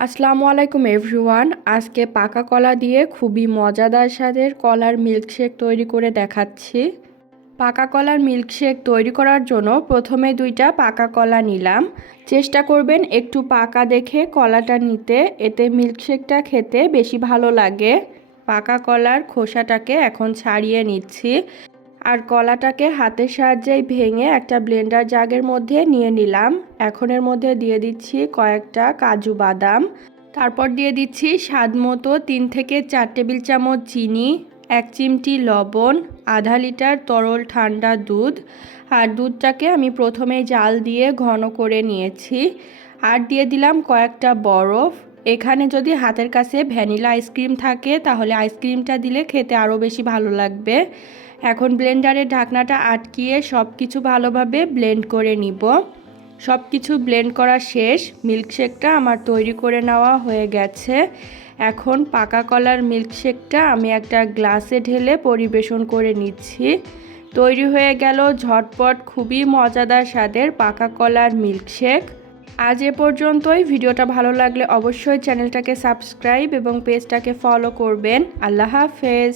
আসসালামু আলাইকুম এভরিওয়ান। আজকে পাকা কলা দিয়ে খুবই মজাদার স্বাদের কলার মিল্কশেক তৈরি করে দেখাচ্ছি। পাকা কলার মিল্কশেক তৈরি করার জন্য প্রথমে 2টা পাকা কলা নিলাম। চেষ্টা করবেন একটু পাকা দেখে কলাটা নিতে, এতে মিল্কশেকটা খেতে বেশি ভালো লাগে। পাকা কলার খোসাটাকে এখন ছাড়িয়ে নিচ্ছি। আর কলাটাকে হাতের সাহায্যে ভেঙে একটা ব্লেন্ডার জাগের মধ্যে নিয়ে নিলাম। এখন এর মধ্যে দিয়ে দিচ্ছি কয়েকটা কাজু বাদাম, তারপর দিয়ে দিচ্ছি স্বাদ মতো 3 থেকে 4 টেবিল চামচ চিনি, 1 চিমটি লবণ, আধা লিটার তরল ঠান্ডা দুধ। আর দুধটাকে আমি প্রথমেই জাল দিয়ে ঘন করে নিয়েছি। আর দিয়ে দিলাম কয়েকটা বরফ। এখানে যদি হাতের কাছে ভ্যানিলা আইসক্রিম থাকে তাহলে আইসক্রিমটা দিলে খেতে আরও বেশি ভালো লাগবে। এখন ব্লেন্ডারের ঢাকনাটা আটকিয়ে সব কিছু ভালোভাবে ব্লেন্ড করে নিব। সব কিছু ব্লেন্ড করা শেষ। মিল্কশেকটা আমার তৈরি করে নেওয়া হয়ে গেছে। এখন পাকা কলার মিল্কশেকটা আমি একটা গ্লাসে ঢেলে পরিবেশন করে নিচ্ছি। তৈরি হয়ে গেল ঝটপট খুবই মজাদার স্বাদের পাকা কলার মিল্কশেক। আজ এ পর্যন্তই। ভিডিওটা ভালো লাগলে অবশ্যই চ্যানেলটাকে সাবস্ক্রাইব এবং পেজটাকে ফলো করবেন। আল্লাহ হাফেজ।